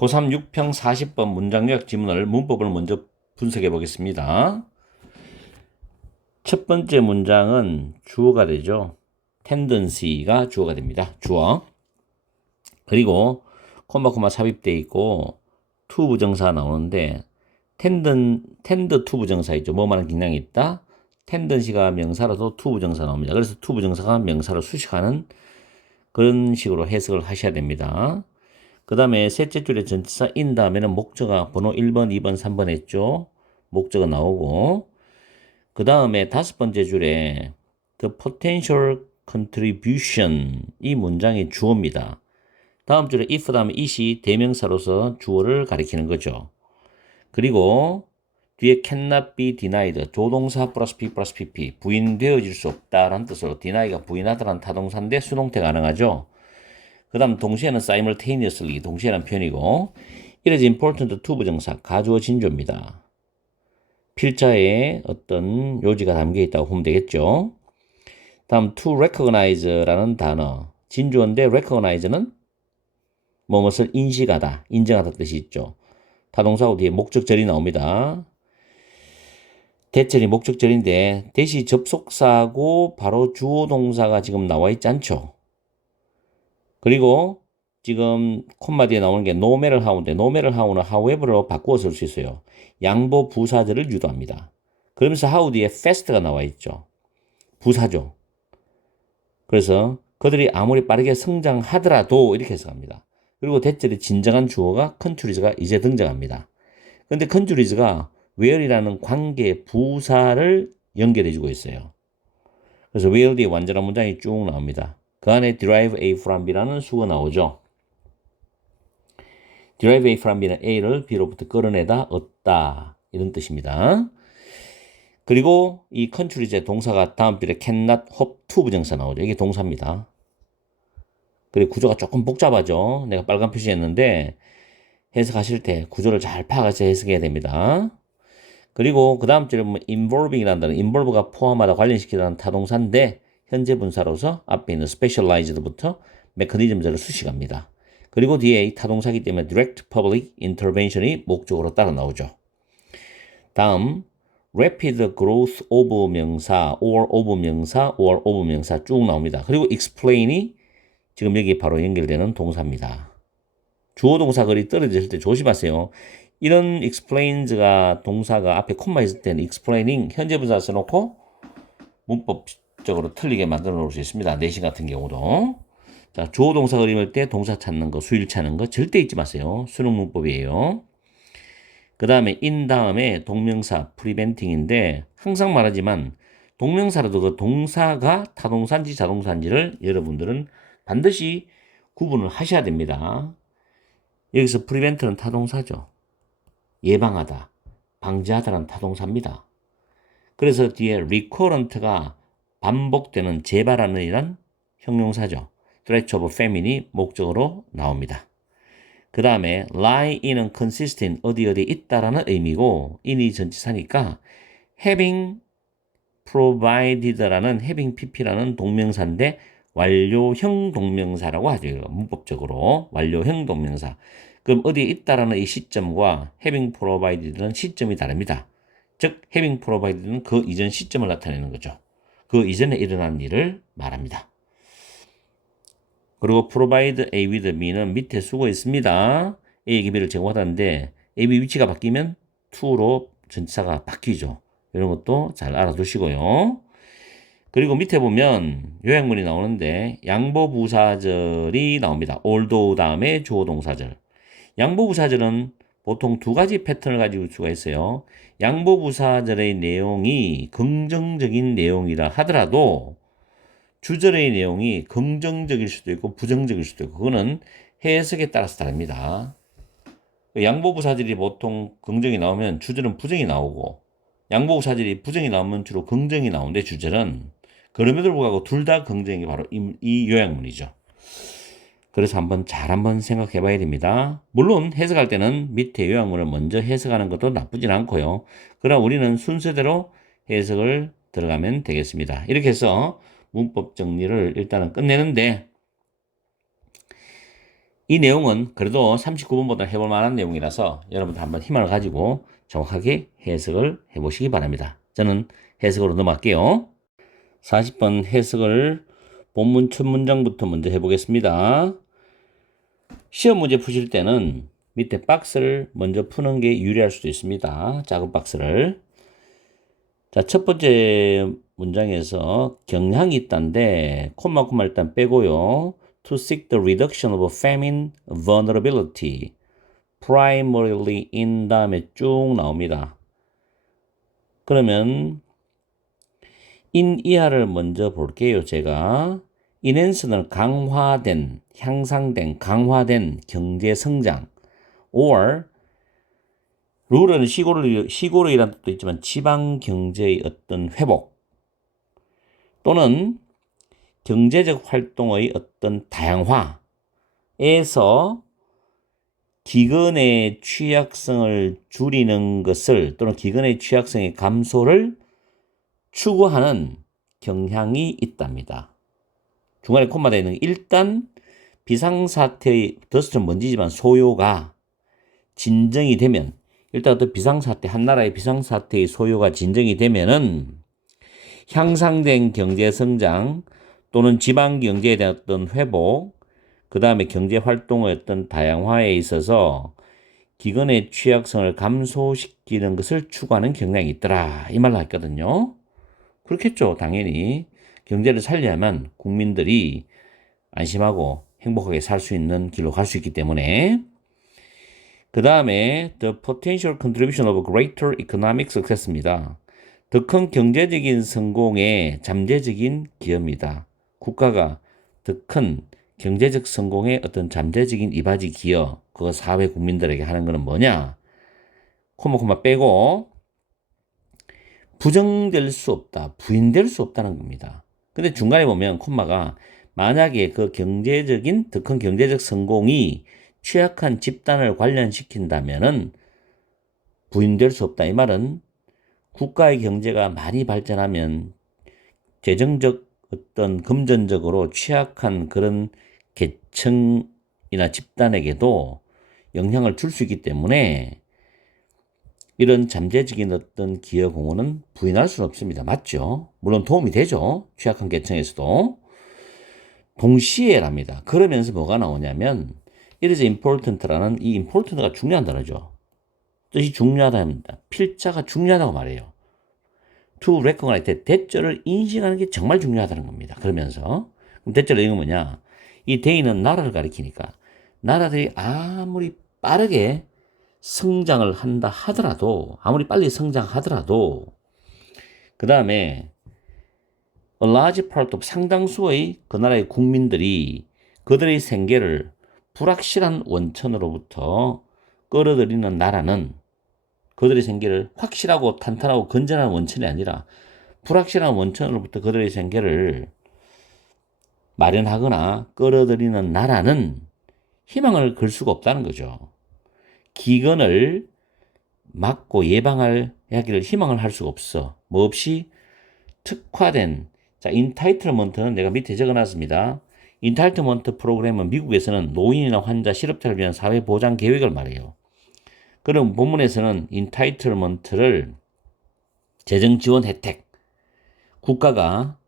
고3 6평 40번 문장 요약 지문을 문법을 먼저 분석해 보겠습니다. 첫 번째 문장은 주어가 되죠. tendency가 주어가 됩니다. 주어. 그리고 콤마 삽입되어 있고 to 부정사 나오는데 tend to 부정사 있죠. 뭐만한 경향이 있다. tendency가 명사라도 to 부정사 나옵니다. 그래서 to 부정사가 명사로 수식하는 그런 식으로 해석을 하셔야 됩니다. 그 다음에 셋째 줄에 전치사 in 다음에는 목적어 번호 1번, 2번, 3번 했죠. 목적어 나오고 그 다음에 다섯 번째 줄에 the potential contribution 이 문장의 주어입니다. 다음 줄에 if 다음에 it이 대명사로서 주어를 가리키는 거죠. 그리고 뒤에 cannot be denied 조동사 플러스 be 플러스 pp 부인되어질 수 없다라는 뜻으로 deny가 부인하다라는 타동사인데 수동태 가능하죠. 그 다음 동시에는 simultaneously 동시에라는 표현이고 it is important to 부정사 가주어 진조입니다. 필자에 어떤 요지가 담겨 있다고 보면 되겠죠. 다음 to recognize라는 단어 진주어인데 recognize는 무엇을 인식하다, 인정하다 뜻이 있죠. 타동사고 뒤에 목적절이 나옵니다. 대절이 목적절인데 대시 접속사고 바로 주어 동사가 지금 나와 있지 않죠. 그리고 지금 콤마 뒤에 나오는 게 no matter how인데 no matter how는 however로 바꾸어 쓸 수 있어요. 양보 부사절을 유도합니다. 그러면서 how 뒤에 fast가 나와 있죠. 부사죠. 그래서 그들이 아무리 빠르게 성장하더라도 이렇게 해석합니다. 그리고 대절의 진정한 주어가 countrys가 이제 등장합니다. 근데 countrys가 where이라는 관계 부사를 연결해주고 있어요. 그래서 where 뒤에 완전한 문장이 쭉 나옵니다. 그 안에 derive A from B라는 수가 나오죠. derive A from B는 A를 B로부터 끌어내다, 얻다 이런 뜻입니다. 그리고 이 contrys의 동사가 다음 줄에 cannot hope to 부정사 나오죠. 이게 동사입니다. 그리고 구조가 조금 복잡하죠. 내가 빨간 표시했는데 해석하실 때 구조를 잘 파악해서 해석해야 됩니다. 그리고 그 다음 줄에 보면 involving이라는 단어, involve가 포함하다, 관련시키다는 타동사인데 현재 분사로서 앞에 있는 specialized부터 mechanism절을 수식합니다. 그리고 뒤에 이 타동사기 때문에 direct public intervention이 목적으로 따라 나오죠. 다음 rapid growth of 명사, or of 명사, or of 명사 쭉 나옵니다. 그리고 explain이 지금 여기 바로 연결되는 동사입니다. 주어 동사 글이 떨어질 때 조심하세요. 이런 explains가 동사가 앞에 콤마 있을 때는 explaining 현재 분사 써놓고 문법적으로 틀리게 만들어 놓을 수 있습니다. 내신 같은 경우도. 자, 주어 동사 그림을 때 동사 찾는 거, 수일 찾는 거 절대 잊지 마세요. 수능 문법이에요. 그 다음에 in 다음에 동명사 preventing인데 항상 말하지만 동명사라도 그 동사가 타동사인지 자동사인지를 여러분들은 반드시 구분을 하셔야 됩니다. 여기서 prevent는 타동사죠. 예방하다, 방지하다라는 타동사입니다. 그래서 뒤에 recurrent가 반복되는 재발하는 이란 형용사죠. threat of famine이 목적으로 나옵니다. 그 다음에 lie in은 consistent 어디 있다라는 의미고 in이 전치사니까 having provided라는 having pp라는 동명사인데 완료형 동명사라고 하죠. 문법적으로 완료형 동명사. 그럼 어디에 있다라는 이 시점과 having provided는 시점이 다릅니다. 즉 having provided는 그 이전 시점을 나타내는 거죠. 그 이전에 일어난 일을 말합니다. 그리고 provide A with B는 밑에 쓰고 있습니다. A에게 B를 제공하다는데 A, B 위치가 바뀌면 to로 전치사가 바뀌죠. 이런 것도 잘 알아두시고요. 그리고 밑에 보면 요약문이 나오는데 양보부사절이 나옵니다. although 다음에 주어동사절. 양보부사절은 보통 두 가지 패턴을 가지고 수가 있어요. 양보부사절의 내용이 긍정적인 내용이라 하더라도 주절의 내용이 긍정적일 수도 있고 부정적일 수도 있고 그거는 해석에 따라서 다릅니다. 양보부사절이 보통 긍정이 나오면 주절은 부정이 나오고 양보부사절이 부정이 나오면 주로 긍정이 나오는데 주절은 그럼에도 불구하고 둘 다 긍정이 바로 이 요약문이죠. 그래서 한번 생각해 봐야 됩니다. 물론 해석할 때는 밑에 요약문을 먼저 해석하는 것도 나쁘진 않고요. 그러나 우리는 순서대로 해석을 들어가면 되겠습니다. 이렇게 해서 문법 정리를 일단은 끝내는데 이 내용은 그래도 39번보다 해볼 만한 내용이라서 여러분들 한번 힘을 가지고 정확하게 해석을 해보시기 바랍니다. 저는 해석으로 넘어갈게요. 40번 해석을 본문 첫 문장부터 먼저 해보겠습니다. 시험 문제 푸실 때는 밑에 박스를 먼저 푸는 게 유리할 수도 있습니다. 작은 박스를. 자, 첫 번째 문장에서 경향이 있다는데 콤마 일단 빼고요. To seek the reduction of famine vulnerability primarily in 다음에 쭉 나옵니다. 그러면 in 이하를 먼저 볼게요. 제가 enhance는 강화된, 향상된, 강화된 경제 성장 or rural은 시골이라는 뜻도 있지만 지방 경제의 어떤 회복 또는 경제적 활동의 어떤 다양화에서 기근의 취약성을 줄이는 것을 또는 기근의 취약성의 감소를 추구하는 경향이 있답니다. 중간에 콤마 되어 있는 일단 비상사태의 더스트는 먼지지만 소요가 진정이 되면 일단 어떤 비상사태 한 나라의 비상사태의 소요가 진정이 되면은 향상된 경제성장 또는 지방경제에 대한 어떤 회복 그 다음에 경제활동의 어떤 다양화에 있어서 기근의 취약성을 감소시키는 것을 추구하는 경향이 있더라 이 말로 했거든요. 그렇겠죠. 당연히 경제를 살려야만 국민들이 안심하고 행복하게 살 수 있는 길로 갈 수 있기 때문에 그 다음에 the potential contribution of greater economic success입니다. 더 큰 경제적인 성공의 잠재적인 기여입니다. 국가가 더 큰 경제적 성공의 어떤 잠재적인 이바지 기여 그거 사회 국민들에게 하는 거는 뭐냐? 콤마 빼고 부정될 수 없다, 부인될 수 없다는 겁니다. 근데 중간에 보면 콤마가 만약에 그 경제적인 더 큰 경제적 성공이 취약한 집단을 관련시킨다면은 부인될 수 없다. 이 말은 국가의 경제가 많이 발전하면 재정적 어떤 금전적으로 취약한 그런 계층이나 집단에게도 영향을 줄 수 있기 때문에 이런 잠재적인 어떤 기여 공헌은 부인할 수는 없습니다. 맞죠? 물론 도움이 되죠. 취약한 계층에서도. 동시에랍니다. 그러면서 뭐가 나오냐면 it is important라는 이 important가 중요한 단어죠. 뜻이 중요하다입니다. 필자가 중요하다고 말해요. to recognize 대절을 인식하는 게 정말 중요하다는 겁니다. 그러면서 그럼 대절의 의미는 뭐냐? 이 대의는 나라를 가리키니까 나라들이 아무리 빠르게 성장을 한다 하더라도 아무리 빨리 성장하더라도 그 다음에 a large part of 상당수의 그 나라의 국민들이 그들의 생계를 불확실한 원천으로부터 끌어들이는 나라는 그들의 생계를 확실하고 탄탄하고 건전한 원천이 아니라 불확실한 원천으로부터 그들의 생계를 마련하거나 끌어들이는 나라는 희망을 걸 수가 없다는 거죠. 기근을 막고 예방하기를 희망을 할 수가 없어. 뭐 없이 특화된 자, 인타이틀먼트는 내가 밑에 적어놨습니다. 인타이틀먼트 프로그램은 미국에서는 노인이나 환자, 실업자를 위한 사회보장 계획을 말해요. 그럼 본문에서는 인타이틀먼트를 재정지원 혜택, 국가가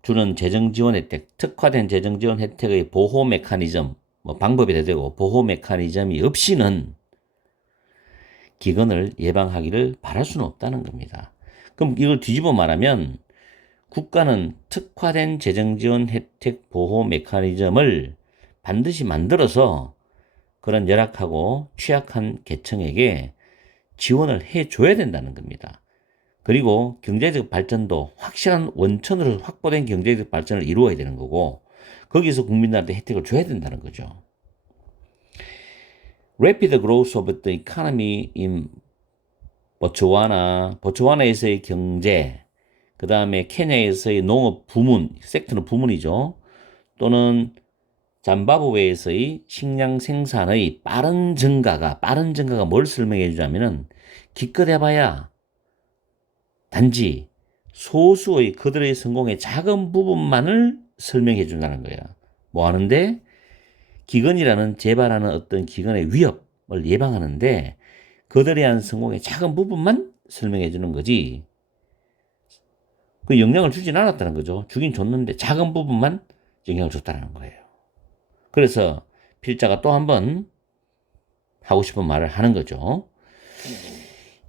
주는 재정지원 혜택, 특화된 재정지원 혜택의 보호 메커니즘, 뭐 방법이 되고 보호 메커니즘이 없이는 기근을 예방하기를 바랄 수는 없다는 겁니다. 그럼 이걸 뒤집어 말하면 국가는 특화된 재정지원 혜택 보호 메커니즘을 반드시 만들어서 그런 열악하고 취약한 계층에게 지원을 해줘야 된다는 겁니다. 그리고 경제적 발전도 확실한 원천으로 확보된 경제적 발전을 이루어야 되는 거고 거기서 국민들한테 혜택을 줘야 된다는 거죠. Rapid growth of the economy in 보츠와나에서의 경제, 그 다음에 케냐에서의 농업 부문, 섹터는 부문이죠. 또는 잠바브웨에서의 식량 생산의 빠른 증가가 뭘 설명해 주자면은 기껏해봐야 단지 소수의 그들의 성공의 작은 부분만을 설명해 준다는 거야. 뭐 하는데? 기근이라는 재발하는 어떤 기근의 위협을 예방하는데 그들에 의한 성공의 작은 부분만 설명해 주는 거지. 그 영향을 주진 않았다는 거죠. 주긴 줬는데 작은 부분만 영향을 줬다는 거예요. 그래서 필자가 또 한 번 하고 싶은 말을 하는 거죠.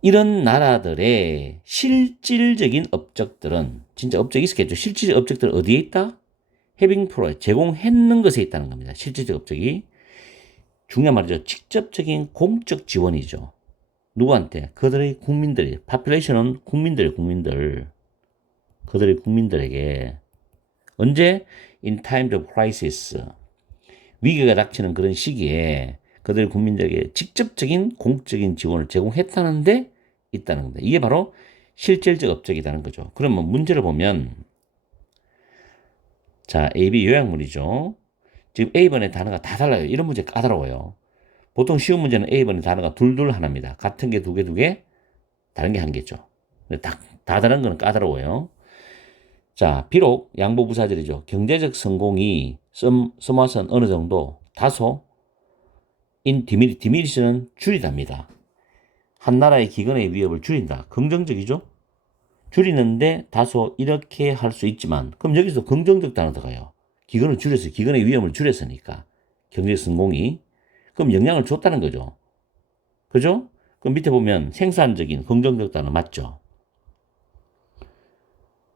이런 나라들의 실질적인 업적들은 진짜 업적이 있었겠죠. 실질적 업적들은 어디에 있다? 해빙 프로에 제공했는 것에 있다는 겁니다. 실질적 업적이. 중요한 말이죠. 직접적인 공적 지원이죠. 누구한테? 그들의 국민들이. 파퓰레이션은 국민들. 그들의 국민들에게. 언제? In times of crisis. 위기가 닥치는 그런 시기에 그들의 국민들에게 직접적인 공적인 지원을 제공했다는 데 있다는 겁니다. 이게 바로 실질적 업적이라는 거죠. 그러면 문제를 보면 자, A, B 요약문이죠. 지금 A번의 단어가 다 달라요. 이런 문제 까다로워요. 보통 쉬운 문제는 A번의 단어가 둘둘 하나입니다. 같은 게 두 개, 다른 게 한 개죠. 근데 다 다른 거는 까다로워요. 자, 비록 양보부사절이죠. 경제적 성공이 써맛은 어느 정도 다소 디미리스는 줄이답니다. 한 나라의 기근의 위협을 줄인다. 긍정적이죠? 줄이는데 다소 이렇게 할 수 있지만 그럼 여기서 긍정적 단어 들어가요. 기근을 줄여서 기근의 위험을 줄였으니까 경제적 성공이 그럼 영향을 줬다는 거죠. 그죠? 그럼 밑에 보면 생산적인 긍정적 단어 맞죠?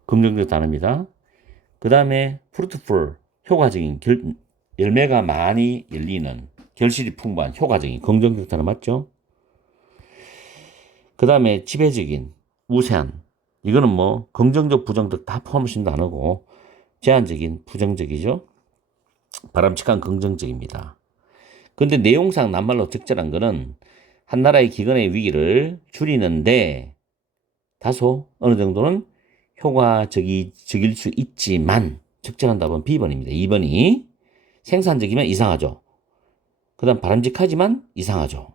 긍정적 단어입니다. 그 다음에 fruitful 효과적인 열매가 많이 열리는 결실이 풍부한 효과적인 긍정적 단어 맞죠? 그 다음에 지배적인 우세한 이거는 뭐 긍정적 부정적 다 포함하신 단어고 제한적인 부정적이죠. 바람직한 긍정적입니다. 근데 내용상 낱말로 적절한 거는 한 나라의 기근의 위기를 줄이는데 다소 어느 정도는 효과적일 수 있지만 적절한 답은 B번입니다. 2번이 생산적이면 이상하죠. 그 다음 바람직하지만 이상하죠.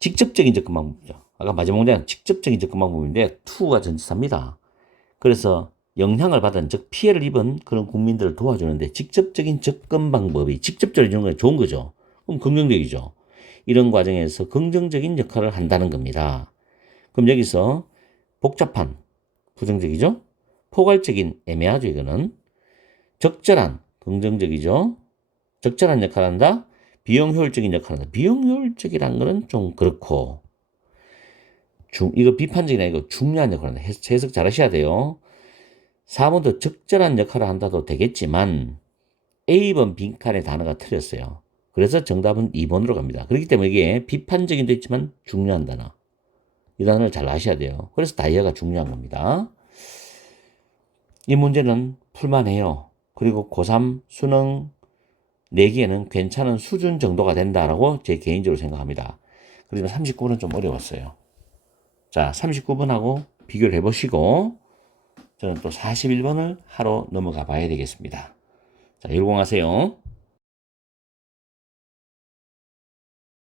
직접적인 접근 방법이죠. 아까 마지막 문제는 직접적인 접근 방법인데 to가 전치사입니다. 그래서 영향을 받은 즉 피해를 입은 그런 국민들을 도와주는데 직접적인 접근 방법이 직접적으로 주는 건 좋은 거죠. 그럼 긍정적이죠. 이런 과정에서 긍정적인 역할을 한다는 겁니다. 그럼 여기서 복잡한 부정적이죠. 포괄적인 애매하죠. 이거는 적절한 긍정적이죠. 적절한 역할을 한다. 비용 효율적인 역할을 한다. 비용 효율적이라는 거는 좀 그렇고 이거 비판적이나 이거 중요한 역할을 한다. 해석 잘 하셔야 돼요. 4번도 적절한 역할을 한다도 되겠지만 A번 빈칸의 단어가 틀렸어요. 그래서 정답은 2번으로 갑니다. 그렇기 때문에 이게 비판적인도 있지만 중요한 단어. 이 단어를 잘 아셔야 돼요. 그래서 다이어가 중요한 겁니다. 이 문제는 풀만해요. 그리고 고3 수능 내기에는 괜찮은 수준 정도가 된다라고 제 개인적으로 생각합니다. 그러면 39번은 좀 어려웠어요. 자, 39번하고 비교를 해보시고 저는 또 41번을 하러 넘어가 봐야 되겠습니다. 자, 열공하세요.